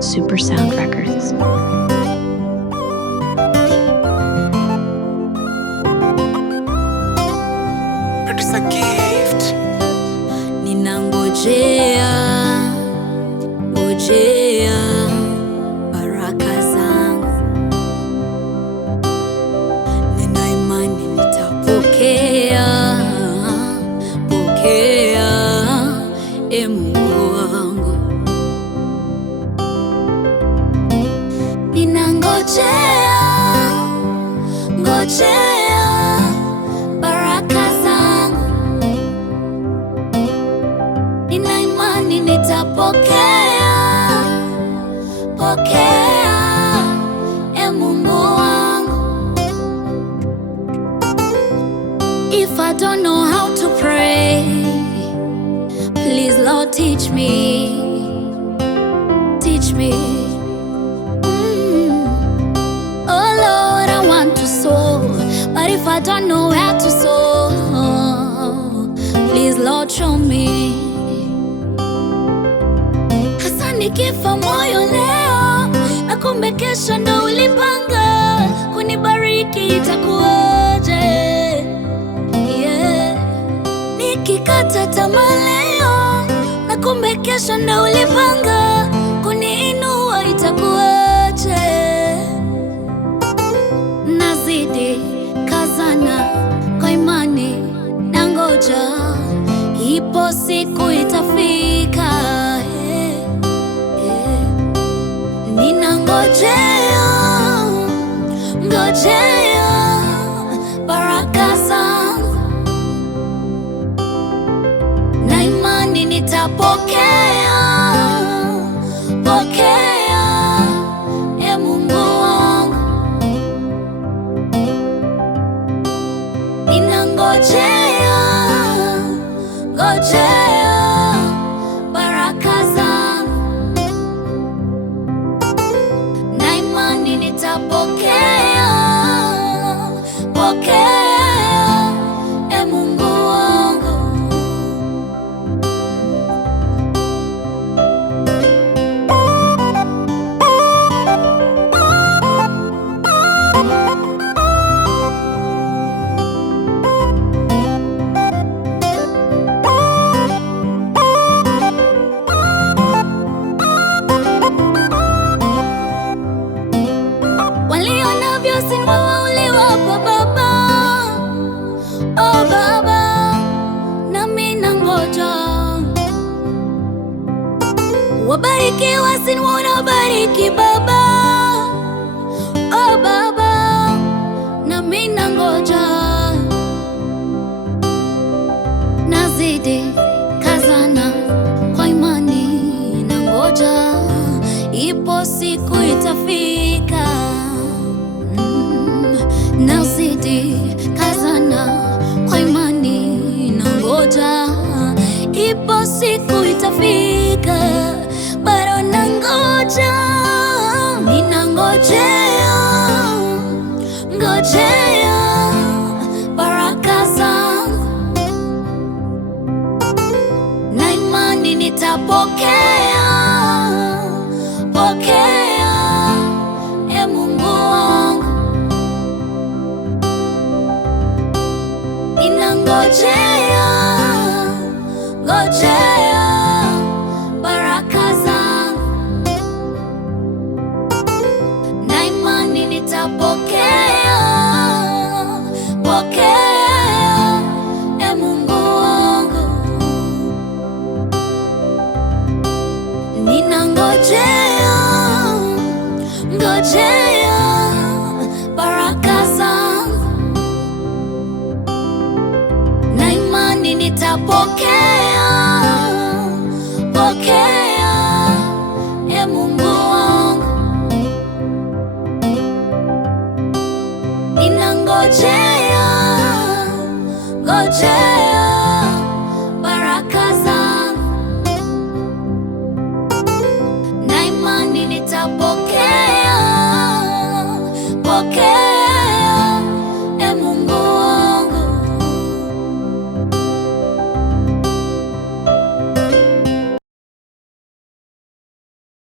Super Sound Records. Producer Gift. Ninangojea baraka zangu, nina imani nitapokea, Mungu wangu. Ninangojea baraka zangu, nina imani nitapokea, Mungu wangu. If I don't know how to pray, please Lord teach me. Oh Lord, I want to sow, but if I don't know where to sow, please Lord show me. Hasa nikifa moyo leo, na kumbe kesho ndo ulipanga kunibariki, itakuwaje? Yeah. Nikikata tamaa leo, na kumbe kesho ndo ulipanga kuniinua, itakuwaje? Nazidi kazana kwa imani, nangoja ipo siku itafika. Ninangojea baraka zangu, na imani nitapokea, Mungu wangu. Ninangojea baraka zangu, na imani nitapokea, Mungu wangu. Walio navyo si wauliwapa Baba. Oh Baba, nami nangoja. Wabarikiwa si wanabariki Baba. Oh Baba, nami nangoja. Nazidi kazana kwa imani, nangoja ipo siku itafika. Nazidi kazana kwa imani, nangoja ipo siku itafika. Bado nangoja, ninangojea baraka zangu, na imani nitapokea, Mungu wangu. Ninangojea baraka zangu, na imani nitapokea, Mungu wangu. Ninangojea baraka zangu, na imani nitapokea, Mungu wangu. Ninangojea baraka zangu, na imani nitapokea,